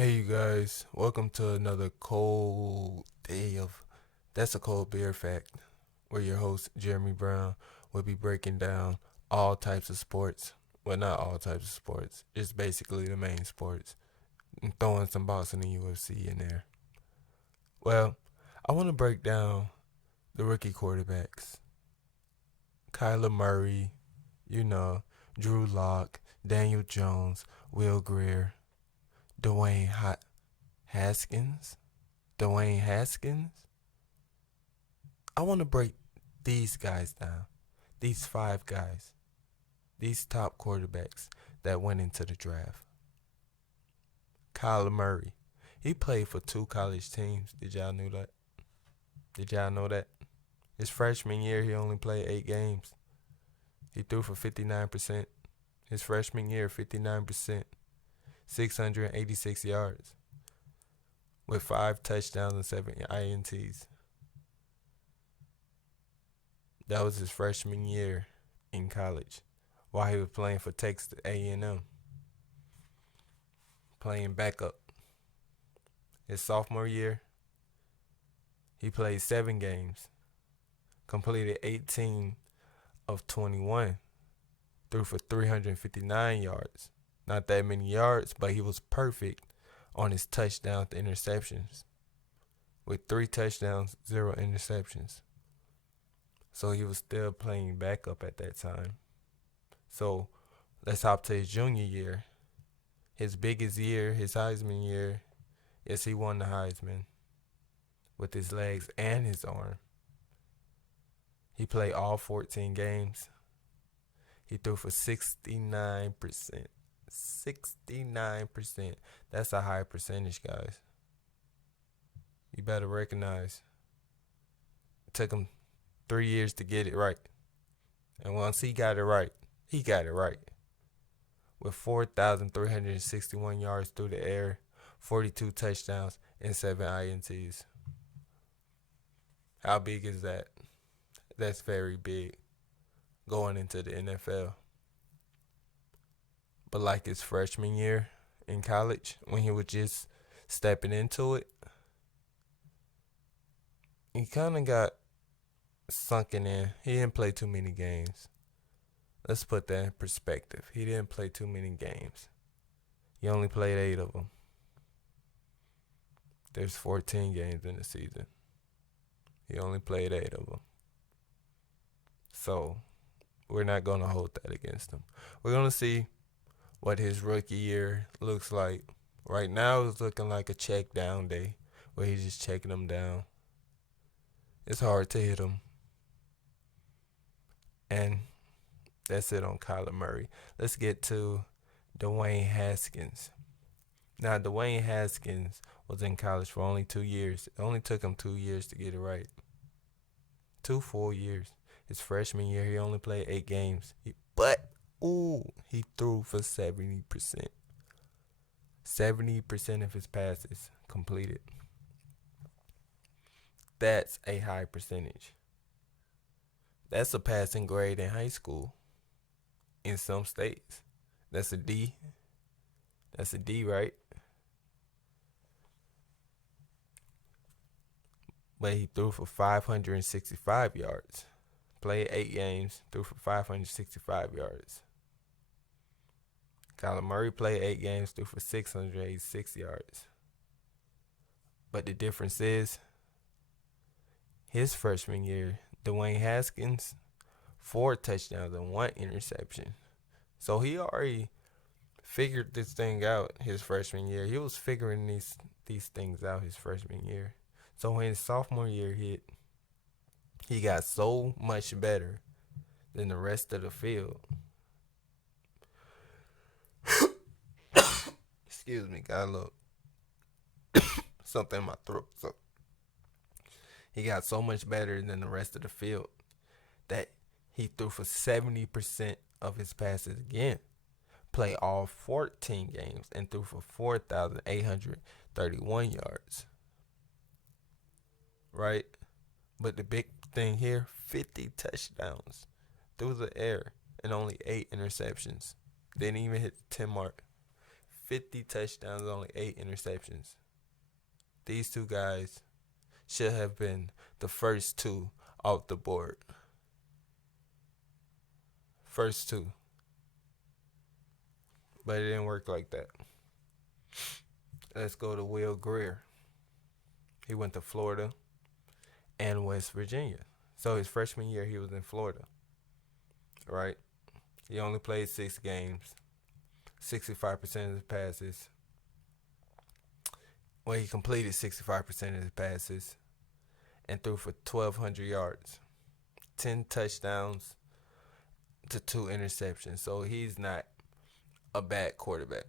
Hey, you guys, welcome to another cold day of That's a Cold Beer Fact, where your host, Jeremy Brown, will be breaking down all types of sports. Well, not all types of sports, just basically the main sports, and throwing some boxing and UFC in there. Well, I want to break down the rookie quarterbacks Kyler Murray, you know, Drew Lock, Daniel Jones, Will Greer, Dwayne Haskins. Dwayne Haskins. I want to break these guys down. These five guys. These top quarterbacks that went into the draft. Kyler Murray. He played for two college teams. Did y'all know that? Did y'all know that? His freshman year, he only played 8 games. He threw for 59%. His freshman year, 59%. 686 yards. With 5 touchdowns and 7 INTs. That was his freshman year in college while he was playing for Texas A&M, playing backup. His sophomore year, he played 7 games, completed 18 of 21, threw for 359 yards. Not that many yards, but he was perfect on his touchdowns to interceptions, with 3 touchdowns, 0 interceptions. So he was still playing backup at that time. So let's hop to his junior year. His biggest year, his Heisman year. Yes, he won the Heisman with his legs and his arm. He played all 14 games. He threw for 69%. 69%. That's a high percentage, guys. You better recognize. It took him 3 years to get it right. And once he got it right, he got it right. With 4,361 yards through the air, 42 touchdowns, and 7 INTs. How big is that? That's very big going into the NFL. But like his freshman year in college, when he was just stepping into it, he kind of got sunken in. He didn't play too many games. Let's put that in perspective. He didn't play too many games. He only played 8 of them. There's 14 games in the season. He only played 8 of them. So we're not going to hold that against him. We're going to see what his rookie year looks like. Right now it's looking like a check down day where he's just checking them down. It's hard to hit him. And that's it on Kyler Murray. Let's get to Dwayne Haskins. Now, Dwayne Haskins was in college for only 2 years. It only took him 2 years to get it right. 2 full years. His freshman year, he only played 8 games. But he threw for 70%. 70% of his passes completed. That's a high percentage. That's a passing grade in high school. In some states. That's a D. That's a D, right? But he threw for 565 yards. Played 8 games, threw for 565 yards. Kyler Murray played 8 games, threw for 686 yards. But the difference is, his freshman year, Dwayne Haskins, 4 touchdowns and 1 interception. So he already figured this thing out his freshman year. He was figuring these things out his freshman year. So when his sophomore year hit, he got so much better than the rest of the field. Excuse me, got a little something in my throat. So he got so much better than the rest of the field that he threw for 70% of his passes again. Played all 14 games and threw for 4,831 yards. Right? But the big thing here, 50 touchdowns through the air and only 8 interceptions. Didn't even hit the 10 mark. 50 touchdowns, only 8 interceptions. These two guys should have been the first two off the board. First two. But it didn't work like that. Let's go to Will Greer. He went to Florida and West Virginia. So his freshman year, he was in Florida, right? He only played 6 games, 65% of his passes. Well, he completed 65% of his passes and threw for 1,200 yards, 10 touchdowns to 2 interceptions. So he's not a bad quarterback.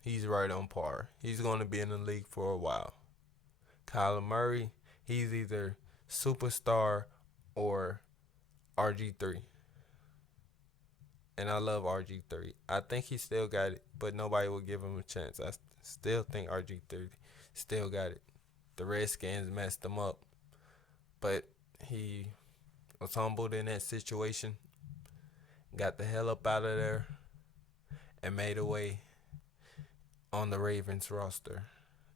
He's right on par. He's going to be in the league for a while. Kyler Murray, he's either superstar or RG3. And I love RG3. I think he still got it, but nobody will give him a chance. I still think RG3 still got it. The Redskins messed him up, but he was humbled in that situation, got the hell up out of there, and made a way on the Ravens roster.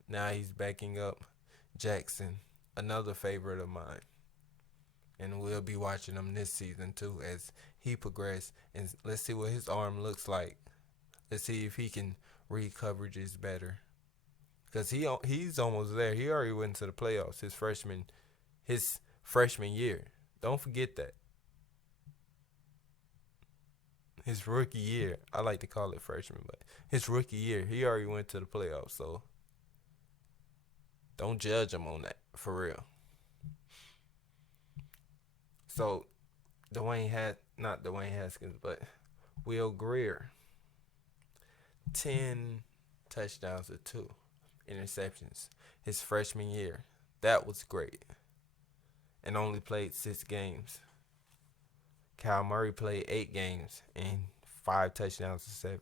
Now he's backing up Jackson, another favorite of mine. And we'll be watching him this season too as he progresses. And let's see what his arm looks like. Let's see if he can read coverages better. Because he's almost there. He already went to the playoffs his freshman year. Don't forget that. His rookie year. I like to call it freshman, but his rookie year, he already went to the playoffs. So don't judge him on that, for real. So not Dwayne Haskins, but Will Greer, 10 touchdowns to 2 interceptions his freshman year. That was great. And only played 6 games. Kyle Murray played 8 games and 5 touchdowns to 7.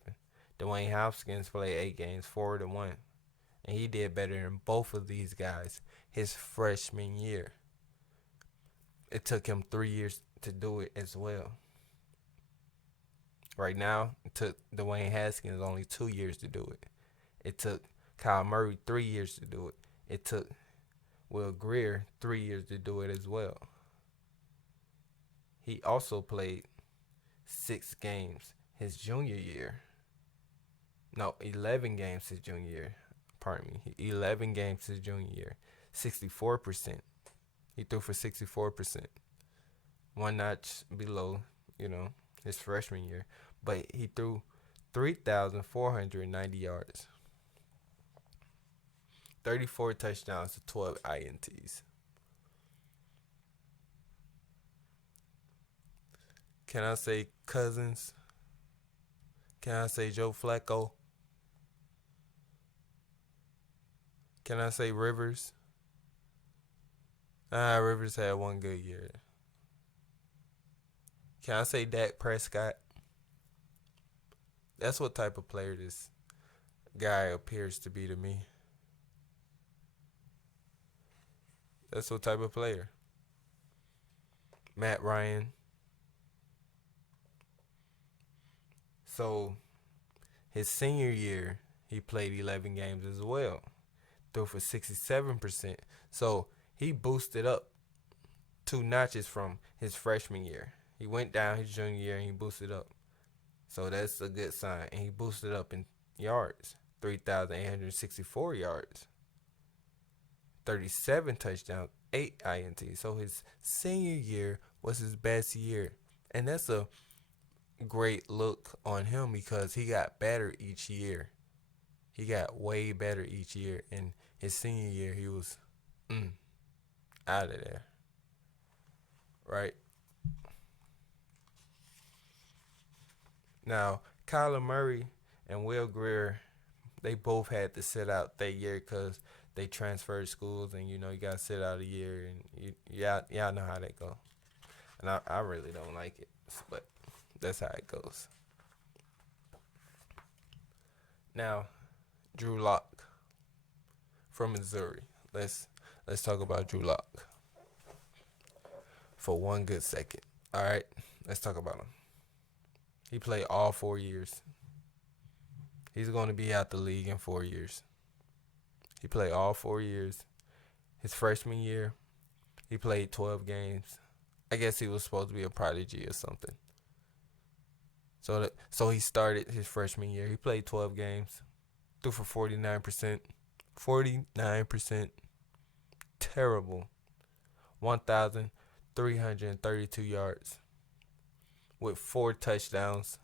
Dwayne Haskins played 8 games, 4-1. And he did better than both of these guys his freshman year. It took him 3 years to do it as well. Right now, it took Dwayne Haskins only 2 years to do it. It took Kyle Murray 3 years to do it. It took Will Greer 3 years to do it as well. He also played 6 games his junior year. No, 11 games his junior year. Pardon me. 11 games his junior year. 64%. He threw for 64%. One notch below, his freshman year. But he threw 3,490 yards. 34 touchdowns to 12 INTs. Can I say Cousins? Can I say Joe Flacco? Can I say Rivers? Rivers had one good year. Can I say Dak Prescott? That's what type of player this guy appears to be to me. That's what type of player. Matt Ryan. So, his senior year, he played 11 games as well. Threw for 67%. So, he boosted up 2 notches from his freshman year. He went down his junior year and he boosted up. So, that's a good sign. And he boosted up in yards. 3,864 yards. 37 touchdowns, 8 INTs. So, his senior year was his best year. And that's a great look on him because he got better each year. He got way better each year. And his senior year, he was out of there. Right? Now, Kyler Murray and Will Greer, they both had to sit out that year because they transferred schools and, you got to sit out a year. And y'all know how that go. And I really don't like it. But that's how it goes. Now, Drew Lock from Missouri. Let's talk about Drew Lock for one good second. All right, let's talk about him. He played all 4 years. He's going to be out the league in 4 years. He played all 4 years. His freshman year, he played 12 games. I guess he was supposed to be a prodigy or something. So he started his freshman year. He played 12 games, threw for 49%. 49%. Terrible. 1,332 yards with 4 touchdowns.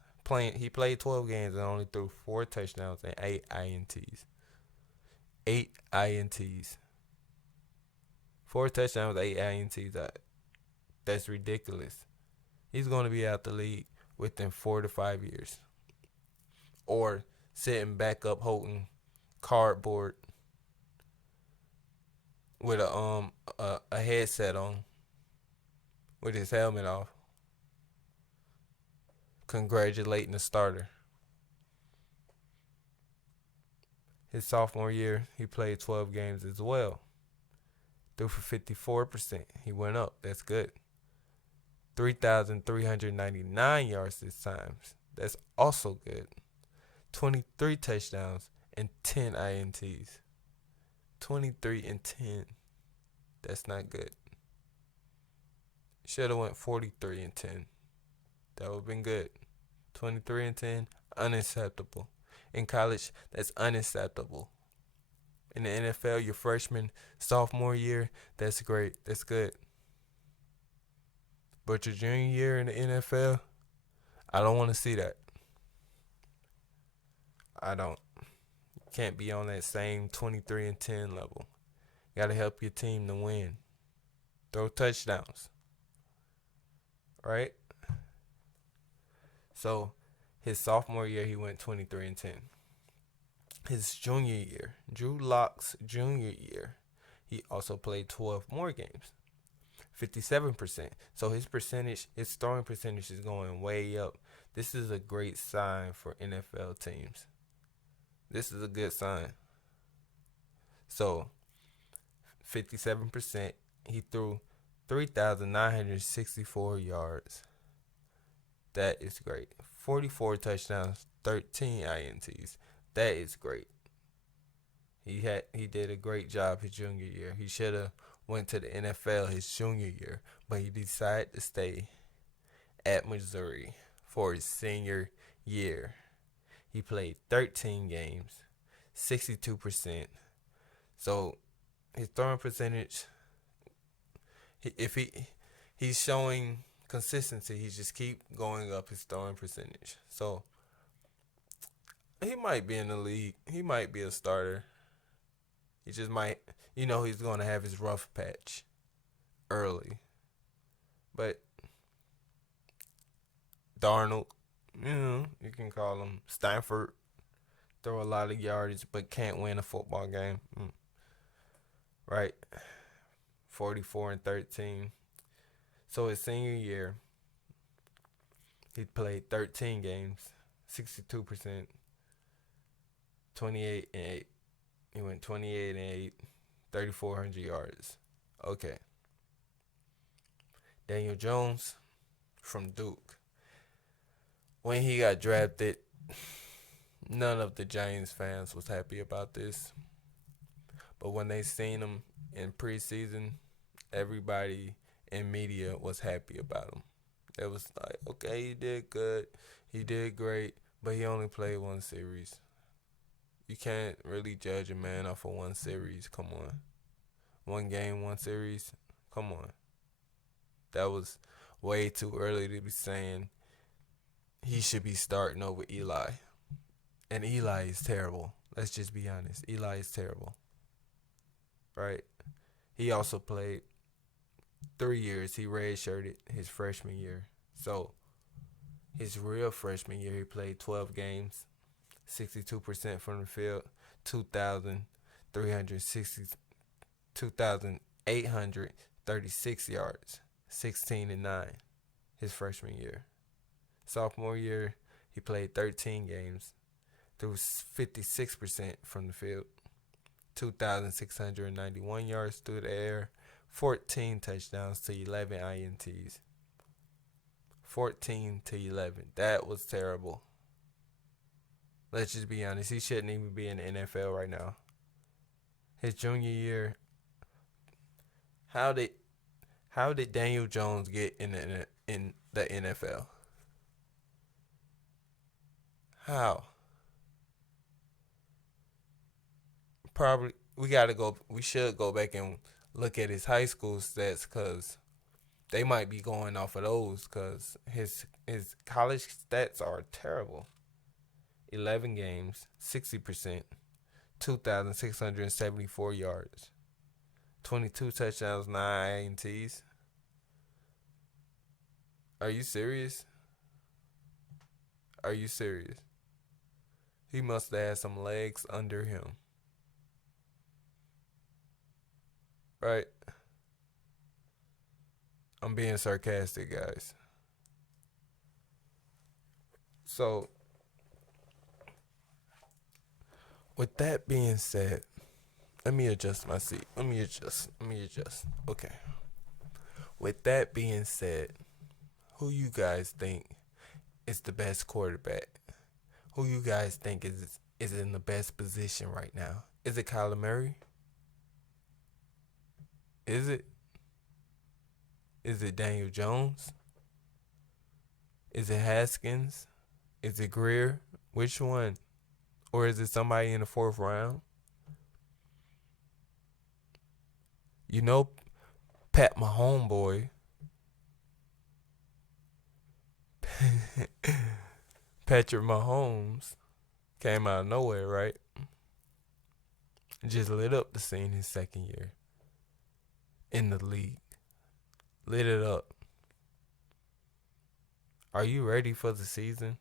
He played 12 games and only threw 4 touchdowns and 8 INTs. 8 INTs. 4 touchdowns, 8 INTs. That's ridiculous. He's going to be out the league within 4 to 5 years. Or sitting back up holding cardboard with a headset on with his helmet off, congratulating the starter. His sophomore year, he played 12 games as well. Threw for 54%. He went up. That's good. 3,399 yards this time. That's also good. 23 touchdowns and 10 INTs. 23 and 10. That's not good. Should have went 43 and 10. That would have been good. 23 and 10, unacceptable. In college, that's unacceptable. In the NFL, your freshman, sophomore year, that's great. That's good. But your junior year in the NFL, I don't want to see that. I don't. You can't be on that same 23 and 10 level. You got to help your team to win. Throw touchdowns. Right? So, his sophomore year, he went 23 and 10. His junior year, Drew Lock's junior year, he also played 12 more games. 57%. So his throwing percentage is going way up. This is a great sign for NFL teams. This is a good sign. So, 57%, he threw 3,964 yards. That is great. 44 touchdowns, 13 INTs. That is great. He did a great job his junior year. He should have went to the NFL his junior year, but he decided to stay at Missouri for his senior year. He played 13 games, 62%. So his throwing percentage, he's showing consistency, he just keep going up his throwing percentage. So he might be in the league. He might be a starter. He just might, he's going to have his rough patch early. But Darnold, you can call him Stanford, throw a lot of yardage but can't win a football game. Right? 44 and 13. So his senior year, he played 13 games, 62%. 28 and 8. He went 28 and 8, 3,400 yards. Okay. Daniel Jones from Duke. When he got drafted, none of the Giants fans was happy about this. But when they seen him in preseason, everybody in media was happy about him. It was like, okay, he did good. He did great, but he only played one series. You can't really judge a man off of one series. Come on. One game, one series. Come on. That was way too early to be saying he should be starting over Eli. And Eli is terrible. Let's just be honest. Eli is terrible. Right? He also played 3 years. He redshirted his freshman year. So, his real freshman year, he played 12 games. 62% from the field, 2,836 yards, 16 and 9 his freshman year. Sophomore year, he played 13 games, threw 56% from the field, 2,691 yards through the air, 14 touchdowns to 11 INTs. 14 to 11. That was terrible. Let's just be honest. He shouldn't even be in the NFL right now. His junior year, how did Daniel Jones get in the NFL? How? Probably we gotta go. We should go back and look at his high school stats because they might be going off of those because his college stats are terrible. 11 games, 60%, 2,674 yards, 22 touchdowns, 9 INTs. Are you serious? Are you serious? He must have had some legs under him, right? I'm being sarcastic, guys. So, with that being said, let me adjust my seat. Let me adjust. Let me adjust. Okay. With that being said, who you guys think is the best quarterback? Who you guys think is in the best position right now? Is it Kyler Murray? Is it? Is it Daniel Jones? Is it Haskins? Is it Greer? Which one? Or is it somebody in the fourth round? You know, Pat, my homeboy, Patrick Mahomes, came out of nowhere, right? Just lit up the scene his second year in the league. Lit it up. Are you ready for the season?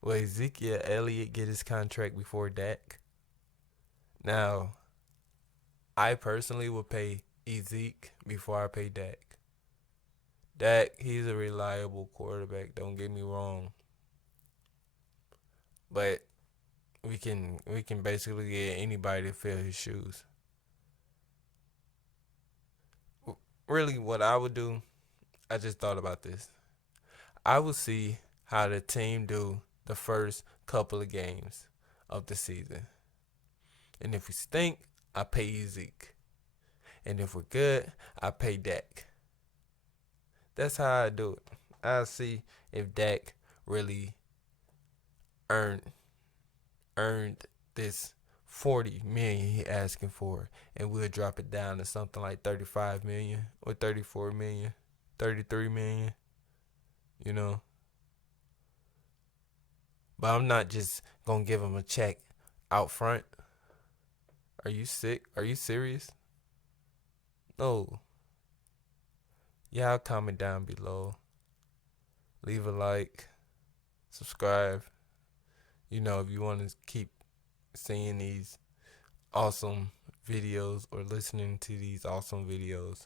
Will Ezekiel Elliott get his contract before Dak? Now, I personally would pay Ezeke before I pay Dak. Dak, he's a reliable quarterback, don't get me wrong. But we can basically get anybody to fill his shoes. Really, what I would do, I just thought about this. I would see how the team do the first couple of games of the season. And if we stink, I pay Zeke. And if we're good, I pay Dak. That's how I do it. I'll see if Dak really earned earned this 40 million he asking for, and we'll drop it down to something like 35 million or 34 million, 33 million, you know. But I'm not just gonna give him a check out front. Are you sick? Are you serious? No. Y'all comment down below. Leave a like. Subscribe. You know, if you want to keep seeing these awesome videos or listening to these awesome videos,